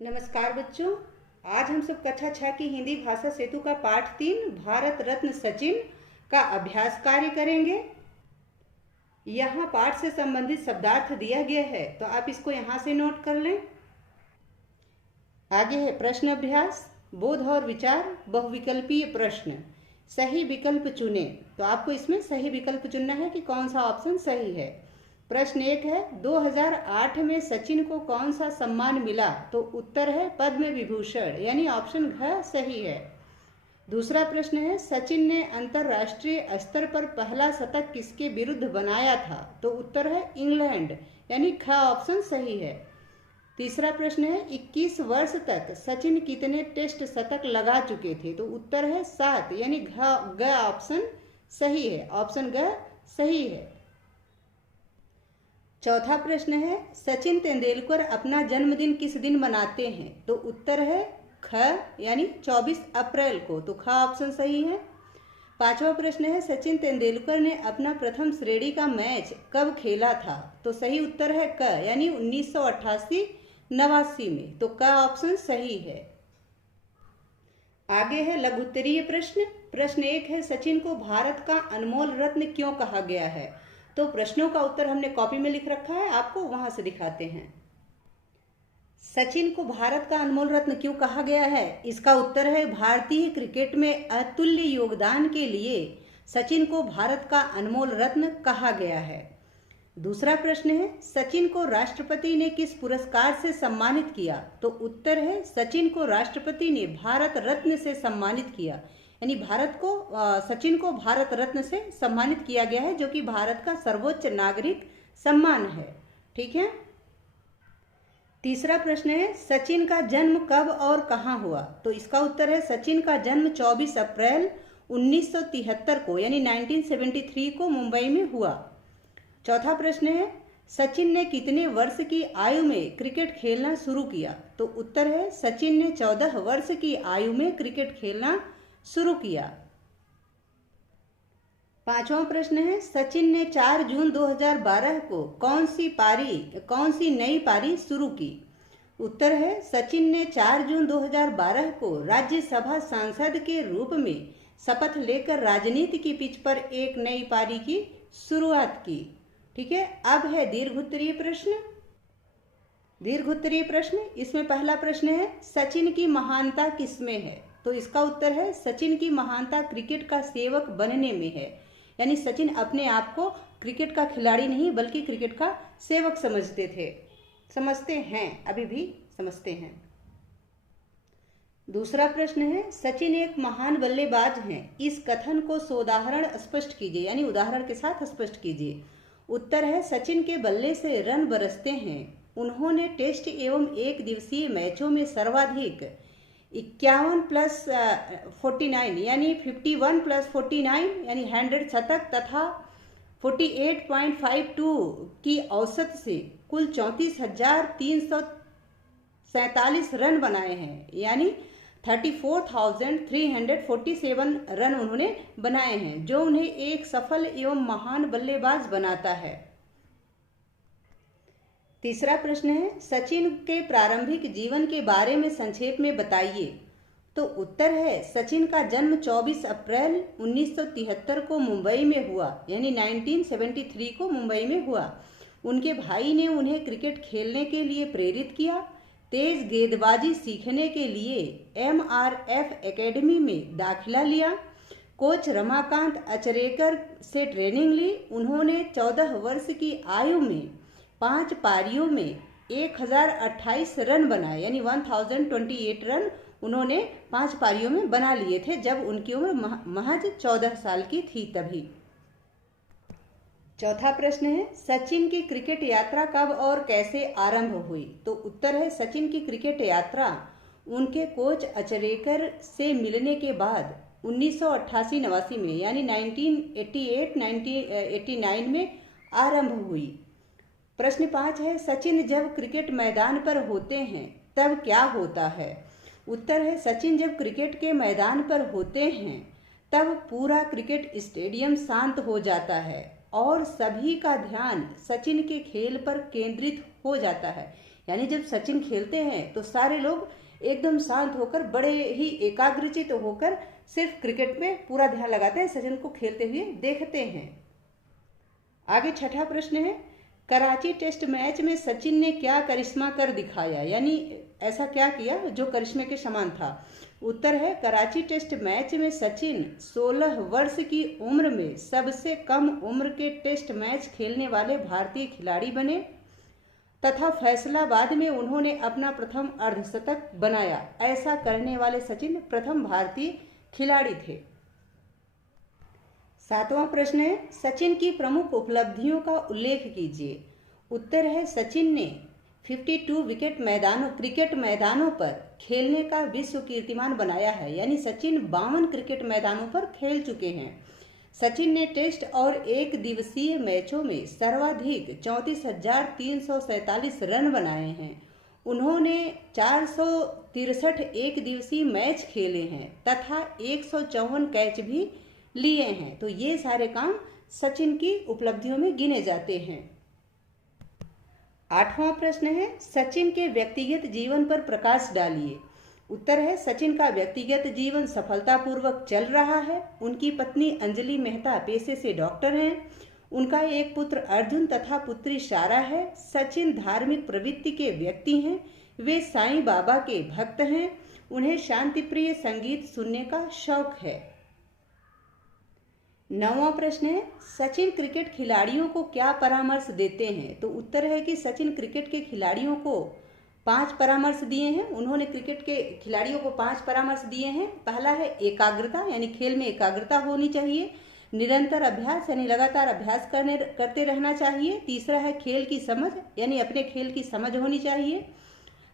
नमस्कार बच्चों। आज हम सब कक्षा 6 की हिंदी भाषा सेतु का पाठ 3 भारत रत्न सचिन का अभ्यास कार्य करेंगे। यहाँ पाठ से संबंधित शब्दार्थ दिया गया है, तो आप इसको यहाँ से नोट कर लें। आगे है प्रश्न अभ्यास, बोध और विचार, बहुविकल्पीय प्रश्न। सही विकल्प चुने, तो आपको इसमें सही विकल्प चुनना है कि कौन सा ऑप्शन सही है। प्रश्न 1 है, 2008 में सचिन को कौन सा सम्मान मिला? तो उत्तर है पद्म विभूषण, यानी ऑप्शन घ सही है। दूसरा प्रश्न है, सचिन ने अंतर्राष्ट्रीय स्तर पर पहला शतक किसके विरुद्ध बनाया था? तो उत्तर है इंग्लैंड, यानी ख ऑप्शन सही है। तीसरा प्रश्न है, 21 वर्ष तक सचिन कितने टेस्ट शतक लगा चुके थे? तो उत्तर है 7, यानी ग ऑप्शन सही है, ऑप्शन ग सही है। चौथा प्रश्न है, सचिन तेंदुलकर अपना जन्मदिन किस दिन मनाते हैं? तो उत्तर है ख, यानी 24 अप्रैल को, तो ख ऑप्शन सही है। पांचवा प्रश्न है, सचिन तेंदुलकर ने अपना प्रथम श्रेणी का मैच कब खेला था? तो सही उत्तर है क, यानी 1988-89 में, तो क ऑप्शन सही है। आगे है लघुत्तरीय प्रश्न। प्रश्न 1 है, सचिन को भारत का अनमोल रत्न क्यों कहा गया है? तो प्रश्नों का उत्तर हमने कॉपी में लिख रखा है, आपको वहां से दिखाते हैं। सचिन को भारत का अनमोल रत्न क्यों कहा गया है? इसका उत्तर है भारतीय क्रिकेट में अतुल्य योगदान के लिए सचिन को भारत का अनमोल रत्न कहा गया है। दूसरा प्रश्न है, सचिन को राष्ट्रपति ने किस पुरस्कार से सम्मानित किया? तो उत्तर है सचिन को राष्ट्रपति ने भारत रत्न से सम्मानित किया, यानी सचिन को भारत रत्न से सम्मानित किया गया है, जो कि भारत का सर्वोच्च नागरिक सम्मान है। ठीक है। तीसरा प्रश्न है, सचिन का जन्म कब और कहाँ हुआ? तो इसका उत्तर है सचिन का जन्म 24 अप्रैल 1973 को, यानी 1973 को मुंबई में हुआ। चौथा प्रश्न है, सचिन ने कितने वर्ष की आयु में क्रिकेट खेलना शुरू किया? तो उत्तर है सचिन ने 14 वर्ष की आयु में क्रिकेट खेलना शुरू किया। पांचवा प्रश्न है, सचिन ने 4 जून 2012 को कौन सी नई पारी शुरू की? उत्तर है सचिन ने 4 जून 2012 को राज्यसभा सांसद के रूप में शपथ लेकर राजनीति की पिच पर एक नई पारी की शुरुआत की। ठीक है। अब है दीर्घोत्तरीय प्रश्न। दीर्घोत्तरीय प्रश्न, इसमें पहला प्रश्न है, सचिन की महानता किसमें है? तो इसका उत्तर है सचिन की महानता क्रिकेट का सेवक बनने में है, यानी सचिन अपने आप को क्रिकेट का खिलाड़ी नहीं बल्कि क्रिकेट का सेवक समझते हैं, अभी भी समझते हैं। दूसरा प्रश्न है, सचिन एक महान बल्लेबाज हैं, इस कथन को सोदाहरण स्पष्ट कीजिए, यानी उदाहरण के साथ स्पष्ट कीजिए। उत्तर है सचिन के बल्ले से रन बरसते हैं, उन्होंने टेस्ट एवं एक दिवसीय मैचों में सर्वाधिक 51 + 49 यानी 51 + 49 यानी 100 शतक तथा 48.52 की औसत से कुल 34,347 रन बनाए हैं, यानी 34,347 रन उन्होंने बनाए हैं, जो उन्हें एक सफल एवं महान बल्लेबाज बनाता है। तीसरा प्रश्न है, सचिन के प्रारंभिक जीवन के बारे में संक्षेप में बताइए। तो उत्तर है सचिन का जन्म 24 अप्रैल 1973 को मुंबई में हुआ, यानी 1973 को मुंबई में हुआ। उनके भाई ने उन्हें क्रिकेट खेलने के लिए प्रेरित किया। तेज गेंदबाजी सीखने के लिए MRF एकेडमी में दाखिला लिया। कोच रमाकांत अचरेकर से ट्रेनिंग ली। उन्होंने 14 वर्ष की आयु में 5 पारियों में 1028 रन बनाए, यानी 1028 रन उन्होंने 5 पारियों में बना लिए थे, जब उनकी उम्र महज 14 साल की थी तभी। चौथा प्रश्न है, सचिन की क्रिकेट यात्रा कब और कैसे आरंभ हुई? तो उत्तर है सचिन की क्रिकेट यात्रा उनके कोच अचरेकर से मिलने के बाद 1988-89 में, यानी 1988-89 में आरंभ हुई। प्रश्न 5 है, सचिन जब क्रिकेट मैदान पर होते हैं तब क्या होता है? उत्तर है सचिन जब क्रिकेट के मैदान पर होते हैं तब पूरा क्रिकेट स्टेडियम शांत हो जाता है और सभी का ध्यान सचिन के खेल पर केंद्रित हो जाता है, यानी जब सचिन खेलते हैं तो सारे लोग एकदम शांत होकर, बड़े ही एकाग्रचित होकर सिर्फ क्रिकेट में पूरा ध्यान लगाते हैं, सचिन को खेलते हुए देखते हैं। आगे छठा प्रश्न है, कराची टेस्ट मैच में सचिन ने क्या करिश्मा कर दिखाया, यानी ऐसा क्या किया जो करिश्मे के समान था। उत्तर है, कराची टेस्ट मैच में सचिन 16 वर्ष की उम्र में सबसे कम उम्र के टेस्ट मैच खेलने वाले भारतीय खिलाड़ी बने तथा फैसलाबाद में उन्होंने अपना प्रथम अर्धशतक बनाया। ऐसा करने वाले सचिन प्रथम भारतीय खिलाड़ी थे। सातवां प्रश्न है, सचिन की प्रमुख उपलब्धियों का उल्लेख कीजिए। उत्तर है, सचिन ने 52 क्रिकेट मैदानों पर खेलने का विश्व कीर्तिमान बनाया है, यानी सचिन 52 क्रिकेट मैदानों पर खेल चुके हैं। सचिन ने टेस्ट और एक दिवसीय मैचों में सर्वाधिक 34,347 रन बनाए हैं। उन्होंने 463 एक दिवसीय मैच खेले हैं तथा 154 कैच भी लिए हैं। तो ये सारे काम सचिन की उपलब्धियों में गिने जाते हैं। आठवां प्रश्न है, सचिन के व्यक्तिगत जीवन पर प्रकाश डालिए। उत्तर है, सचिन का व्यक्तिगत जीवन सफलतापूर्वक चल रहा है। उनकी पत्नी अंजलि मेहता पेशे से डॉक्टर हैं। उनका एक पुत्र अर्जुन तथा पुत्री सारा है। सचिन धार्मिक प्रवृत्ति के व्यक्ति हैं। वे साईं बाबा के भक्त हैं। उन्हें शांतिप्रिय संगीत सुनने का शौक है। नौवां प्रश्न है, सचिन क्रिकेट खिलाड़ियों को क्या परामर्श देते हैं। तो उत्तर है कि सचिन क्रिकेट के खिलाड़ियों को 5 परामर्श दिए हैं। उन्होंने क्रिकेट के खिलाड़ियों को 5 परामर्श दिए हैं। पहला है एकाग्रता, यानी खेल में एकाग्रता होनी चाहिए। निरंतर अभ्यास, यानी लगातार अभ्यास करते रहना चाहिए। तीसरा है खेल की समझ, यानी अपने खेल की समझ होनी चाहिए।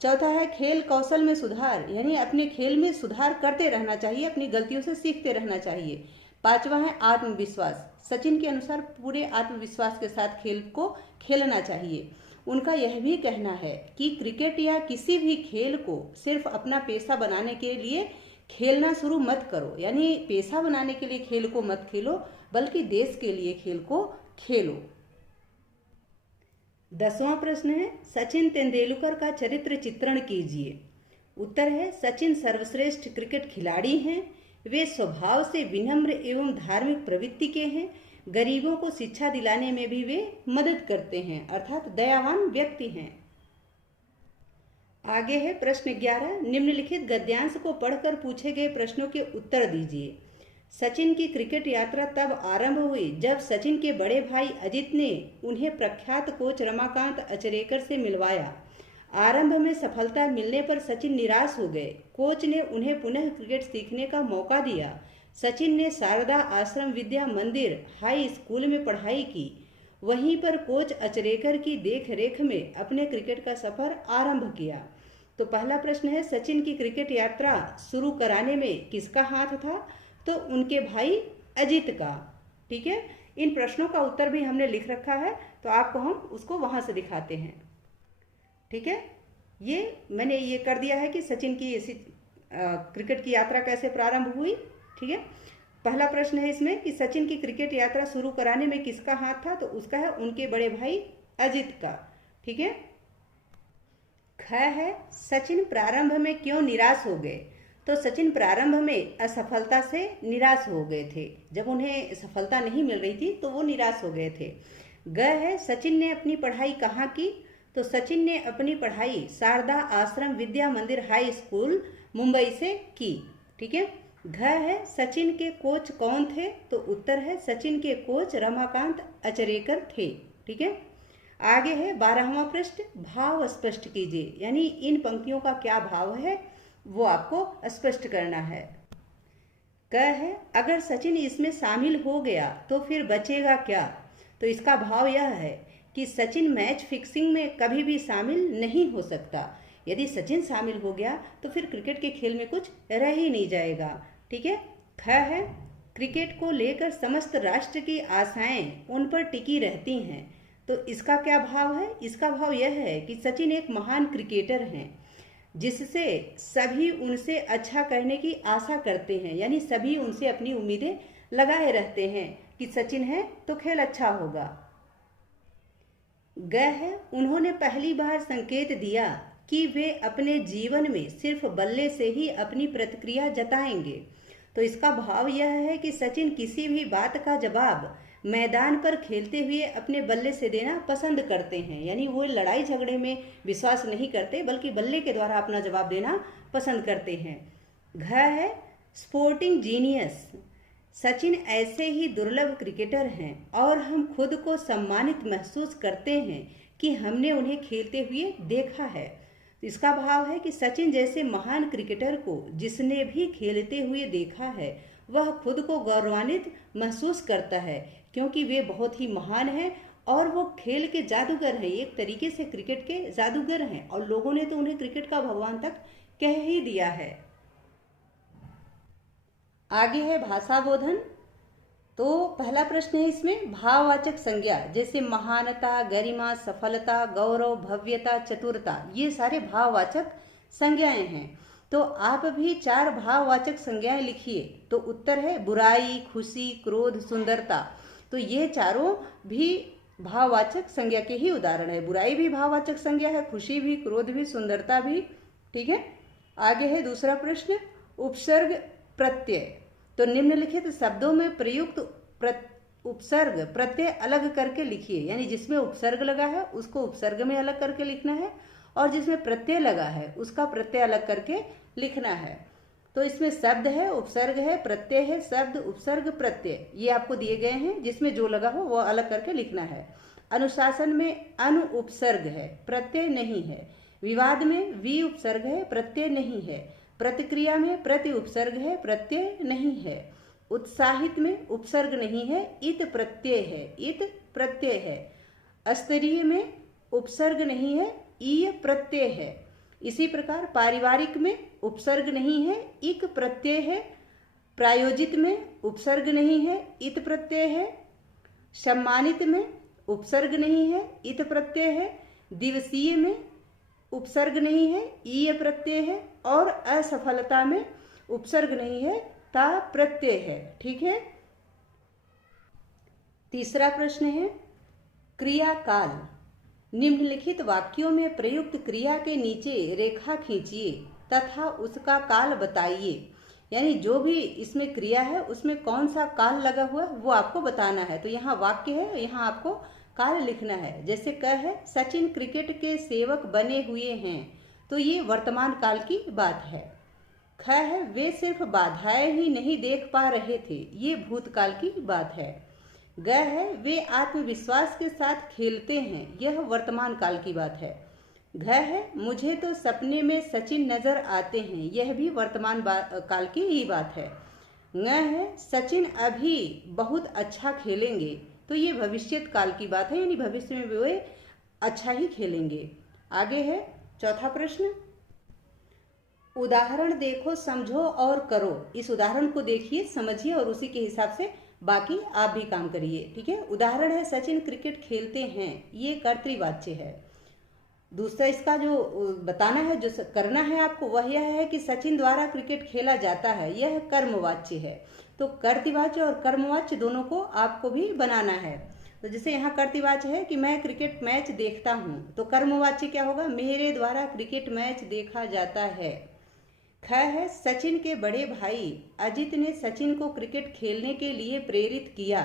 चौथा है खेल कौशल में सुधार, यानी अपने खेल में सुधार करते रहना चाहिए, अपनी गलतियों से सीखते रहना चाहिए। पांचवा है आत्मविश्वास। सचिन के अनुसार पूरे आत्मविश्वास के साथ खेल को खेलना चाहिए। उनका यह भी कहना है कि क्रिकेट या किसी भी खेल को सिर्फ अपना पेशा बनाने के लिए खेलना शुरू मत करो, यानी पेशा बनाने के लिए खेल को मत खेलो, बल्कि देश के लिए खेल को खेलो। 10वां प्रश्न है, सचिन तेंदुलकर का चरित्र चित्रण कीजिए। उत्तर है, सचिन सर्वश्रेष्ठ क्रिकेट खिलाड़ी हैं। वे स्वभाव से विनम्र एवं धार्मिक प्रवृत्ति के हैं। गरीबों को शिक्षा दिलाने में भी वे मदद करते हैं, अर्थात दयावान व्यक्ति हैं। आगे है प्रश्न 11, निम्नलिखित गद्यांश को पढ़कर पूछे गए प्रश्नों के उत्तर दीजिए। सचिन की क्रिकेट यात्रा तब आरंभ हुई जब सचिन के बड़े भाई अजित ने उन्हें प्रख्यात कोच रमाकांत अचरेकर से मिलवाया। आरंभ में सफलता मिलने पर सचिन निराश हो गए। कोच ने उन्हें पुनः क्रिकेट सीखने का मौका दिया। सचिन ने शारदा आश्रम विद्या मंदिर हाई स्कूल में पढ़ाई की। वहीं पर कोच अचरेकर की देखरेख में अपने क्रिकेट का सफर आरंभ किया। तो पहला प्रश्न है, सचिन की क्रिकेट यात्रा शुरू कराने में किसका हाथ था। तो उनके भाई अजित का। ठीक है, इन प्रश्नों का उत्तर भी हमने लिख रखा है, तो आपको हम उसको वहां से दिखाते हैं। ठीक है, ये मैंने ये कर दिया है कि सचिन की ऐसी क्रिकेट की यात्रा कैसे प्रारंभ हुई। ठीक है, पहला प्रश्न है इसमें कि सचिन की क्रिकेट यात्रा शुरू कराने में किसका हाथ था। तो उसका है उनके बड़े भाई अजित का। ठीक है, ख है, सचिन प्रारंभ में क्यों निराश हो गए। तो सचिन प्रारंभ में असफलता से निराश हो गए थे। जब उन्हें सफलता नहीं मिल रही थी तो वो निराश हो गए थे। ग है, सचिन ने अपनी पढ़ाई कहाँ की। तो सचिन ने अपनी पढ़ाई शारदा आश्रम विद्या मंदिर हाई स्कूल मुंबई से की। ठीक है, घ है, सचिन के कोच कौन थे। तो उत्तर है, सचिन के कोच रमाकांत अचरेकर थे। ठीक है, आगे है 12वां प्रश्न, भाव स्पष्ट कीजिए, यानी इन पंक्तियों का क्या भाव है वो आपको स्पष्ट करना है। क है, अगर सचिन इसमें शामिल हो गया तो फिर बचेगा क्या। तो इसका भाव यह है कि सचिन मैच फिक्सिंग में कभी भी शामिल नहीं हो सकता। यदि सचिन शामिल हो गया तो फिर क्रिकेट के खेल में कुछ रह ही नहीं जाएगा। ठीक है, ख है, क्रिकेट को लेकर समस्त राष्ट्र की आशाएं उन पर टिकी रहती हैं। तो इसका क्या भाव है। इसका भाव यह है कि सचिन एक महान क्रिकेटर हैं जिससे सभी उनसे अच्छा करने की आशा करते हैं, यानी सभी उनसे अपनी उम्मीदें लगाए रहते हैं कि सचिन है तो खेल अच्छा होगा। ग है, उन्होंने पहली बार संकेत दिया कि वे अपने जीवन में सिर्फ बल्ले से ही अपनी प्रतिक्रिया जताएंगे। तो इसका भाव यह है कि सचिन किसी भी बात का जवाब मैदान पर खेलते हुए अपने बल्ले से देना पसंद करते हैं, यानी वो लड़ाई झगड़े में विश्वास नहीं करते बल्कि बल्ले के द्वारा अपना जवाब देना पसंद करते हैं। घ है, स्पोर्टिंग जीनियस। सचिन ऐसे ही दुर्लभ क्रिकेटर हैं और हम खुद को सम्मानित महसूस करते हैं कि हमने उन्हें खेलते हुए देखा है। इसका भाव है कि सचिन जैसे महान क्रिकेटर को जिसने भी खेलते हुए देखा है वह खुद को गौरवान्वित महसूस करता है, क्योंकि वे बहुत ही महान हैं और वो खेल के जादूगर हैं, एक तरीके से क्रिकेट के जादूगर हैं और लोगों ने तो उन्हें क्रिकेट का भगवान तक कह ही दिया है। आगे है भाषा बोधन। तो पहला प्रश्न है इसमें भाववाचक संज्ञा, जैसे महानता, गरिमा, सफलता, गौरव, भव्यता, चतुरता, ये सारे भाववाचक संज्ञाएं हैं। तो आप भी 4 भाववाचक संज्ञाएं लिखिए। तो उत्तर है बुराई, खुशी, क्रोध, सुंदरता। तो ये चारों भी भाववाचक संज्ञा के ही उदाहरण है। बुराई भी भाववाचक संज्ञा है, खुशी भी, क्रोध भी, सुंदरता भी। ठीक है। आगे है दूसरा प्रश्न, उपसर्ग प्रत्यय। तो निम्नलिखित शब्दों में प्रयुक्त उपसर्ग प्रत्यय अलग करके लिखिए, यानी जिसमें उपसर्ग लगा है उसको उपसर्ग में अलग करके लिखना है और जिसमें प्रत्यय लगा है उसका प्रत्यय अलग करके लिखना है। तो इसमें शब्द है, उपसर्ग है, प्रत्यय है, शब्द, उपसर्ग, प्रत्यय, ये आपको दिए गए हैं। जिसमें जो लगा हो वो अलग करके लिखना है। अनुशासन में अनु उपसर्ग है, प्रत्यय नहीं है। विवाद में वि उपसर्ग है, प्रत्यय नहीं है। प्रतिक्रिया में प्रति उपसर्ग है, प्रत्यय नहीं है। उत्साहित में उपसर्ग नहीं है, इत प्रत्यय है, इत प्रत्यय है। अस्तरीय में उपसर्ग नहीं है, ईय प्रत्यय है। इसी प्रकार पारिवारिक में उपसर्ग नहीं है, इक प्रत्यय है। प्रायोजित में उपसर्ग नहीं है, इत प्रत्यय है। सम्मानित में उपसर्ग नहीं है, इत प्रत्यय है। दिवसीय में उपसर्ग नहीं है, ईय प्रत्यय है। और असफलता में उपसर्ग नहीं है, ता प्रत्यय है। ठीक है। तीसरा प्रश्न है क्रियाकाल। निम्नलिखित वाक्यों में प्रयुक्त क्रिया के नीचे रेखा खींचिए तथा उसका काल बताइए, यानी जो भी इसमें क्रिया है उसमें कौन सा काल लगा हुआ है वो आपको बताना है। तो यहाँ वाक्य है, यहाँ आपको काल लिखना है। जैसे क है, सचिन क्रिकेट के सेवक बने हुए हैं, तो ये वर्तमान काल की बात है। ख है, वे सिर्फ बाधाएं ही नहीं देख पा रहे थे, ये भूतकाल की बात है। ग है, वे आत्मविश्वास के साथ खेलते हैं, यह वर्तमान काल की बात है। घ है, मुझे तो सपने में सचिन नजर आते हैं, यह भी वर्तमान काल की ही बात है। ङ है, सचिन अभी बहुत अच्छा खेलेंगे, तो ये भविष्यत काल की बात है, यानी भविष्य में वे अच्छा ही खेलेंगे। आगे है चौथा प्रश्न, उदाहरण देखो, समझो और करो। इस उदाहरण को देखिए, समझिए और उसी के हिसाब से बाकी आप भी काम करिए। ठीक है। उदाहरण है सचिन क्रिकेट खेलते हैं, ये कर्तृवाच्य है। दूसरा इसका जो बताना है, जो करना है आपको, वह यह है कि सचिन द्वारा क्रिकेट खेला जाता है, यह कर्मवाच्य है। तो कर्तृवाच्य और कर्मवाच्य दोनों को आपको भी बनाना है। तो जैसे यहाँ कर्तृवाच्य है कि मैं क्रिकेट मैच देखता हूँ, तो कर्मवाच्य क्या होगा, मेरे द्वारा क्रिकेट मैच देखा जाता है। ख है, सचिन के बड़े भाई अजित ने सचिन को क्रिकेट खेलने के लिए प्रेरित किया,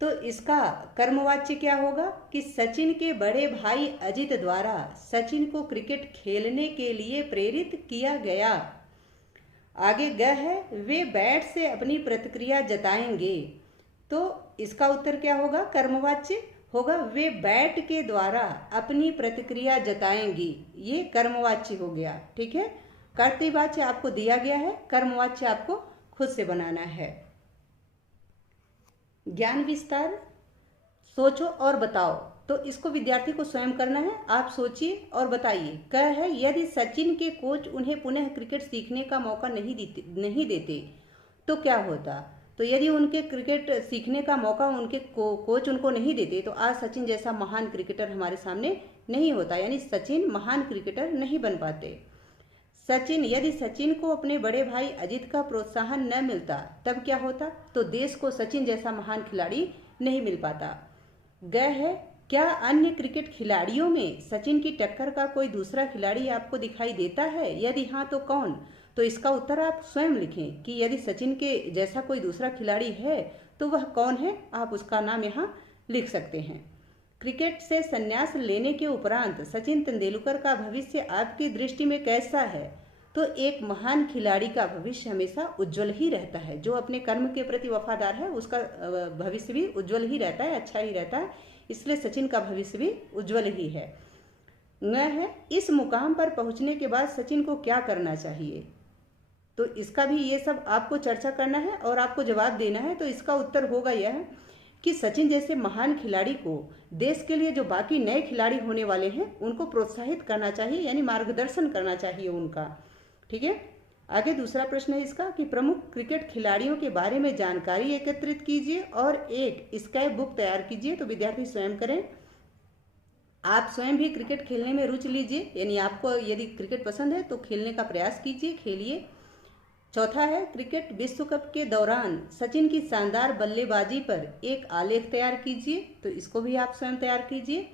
तो इसका कर्मवाच्य क्या होगा कि सचिन के बड़े भाई अजित द्वारा सचिन को क्रिकेट खेलने के लिए प्रेरित किया गया। आगे ग है, वे बैट से अपनी प्रतिक्रिया जताएंगे, तो इसका उत्तर क्या होगा, कर्मवाच्य होगा, वे बैट के द्वारा अपनी प्रतिक्रिया जताएंगी, ये कर्मवाच्य हो गया। ठीक है। कर्तृवाच्य आपको दिया गया है, कर्मवाच्य आपको खुद से बनाना है। ज्ञान विस्तार, सोचो और बताओ। तो इसको विद्यार्थी को स्वयं करना है, आप सोचिए और बताइए। क है, यदि सचिन के कोच उन्हें पुनः क्रिकेट सीखने का मौका नहीं देते तो क्या होता। तो यदि उनके क्रिकेट सीखने का मौका उनके कोच उनको नहीं देते तो आज सचिन जैसा महान क्रिकेटर हमारे सामने नहीं होता, यानी सचिन महान क्रिकेटर नहीं बन पाते। यदि सचिन को अपने बड़े भाई अजित का प्रोत्साहन न मिलता तब क्या होता, तो देश को सचिन जैसा महान खिलाड़ी नहीं मिल पाता। ग है, क्या अन्य क्रिकेट खिलाड़ियों में सचिन की टक्कर का कोई दूसरा खिलाड़ी आपको दिखाई देता है? यदि हाँ तो कौन? तो इसका उत्तर आप स्वयं लिखें कि यदि सचिन के जैसा कोई दूसरा खिलाड़ी है तो वह कौन है, आप उसका नाम यहाँ लिख सकते हैं। क्रिकेट से संन्यास लेने के उपरांत सचिन तेंदुलकर का भविष्य आपकी दृष्टि में कैसा है? तो एक महान खिलाड़ी का भविष्य हमेशा उज्जवल ही रहता है। जो अपने कर्म के प्रति वफादार है उसका भविष्य भी उज्जवल ही रहता है, अच्छा ही रहता है। इसलिए सचिन का भविष्य भी उज्जवल ही है। है इस मुकाम पर पहुंचने के बाद सचिन को क्या करना चाहिए? तो इसका भी ये सब आपको चर्चा करना है और आपको जवाब देना है। तो इसका उत्तर होगा यह कि सचिन जैसे महान खिलाड़ी को देश के लिए जो बाकी नए खिलाड़ी होने वाले हैं उनको प्रोत्साहित करना चाहिए, यानी मार्गदर्शन करना चाहिए उनका। ठीक है, आगे दूसरा प्रश्न है इसका कि प्रमुख क्रिकेट खिलाड़ियों के बारे में जानकारी एकत्रित कीजिए और एक स्क्रैप बुक तैयार कीजिए। तो विद्यार्थी स्वयं करें। आप स्वयं भी क्रिकेट खेलने में रुचि लीजिए, यानी आपको यदि क्रिकेट पसंद है तो खेलने का प्रयास कीजिए, खेलिए। चौथा है क्रिकेट विश्व कप के दौरान सचिन की शानदार बल्लेबाजी पर एक आलेख तैयार कीजिए। तो इसको भी आप स्वयं तैयार कीजिए।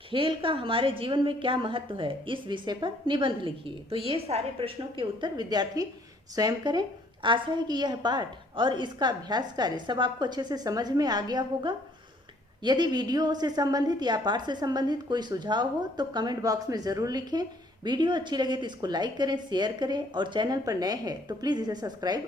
खेल का हमारे जीवन में क्या महत्व है, इस विषय पर निबंध लिखिए। तो ये सारे प्रश्नों के उत्तर विद्यार्थी स्वयं करें। आशा है कि यह पाठ और इसका अभ्यास कार्य सब आपको अच्छे से समझ में आ गया होगा। यदि वीडियो से संबंधित या पाठ से संबंधित कोई सुझाव हो तो कमेंट बॉक्स में ज़रूर लिखें। वीडियो अच्छी लगे तो इसको लाइक करें, शेयर करें और चैनल पर नए हैं तो प्लीज़ इसे सब्सक्राइब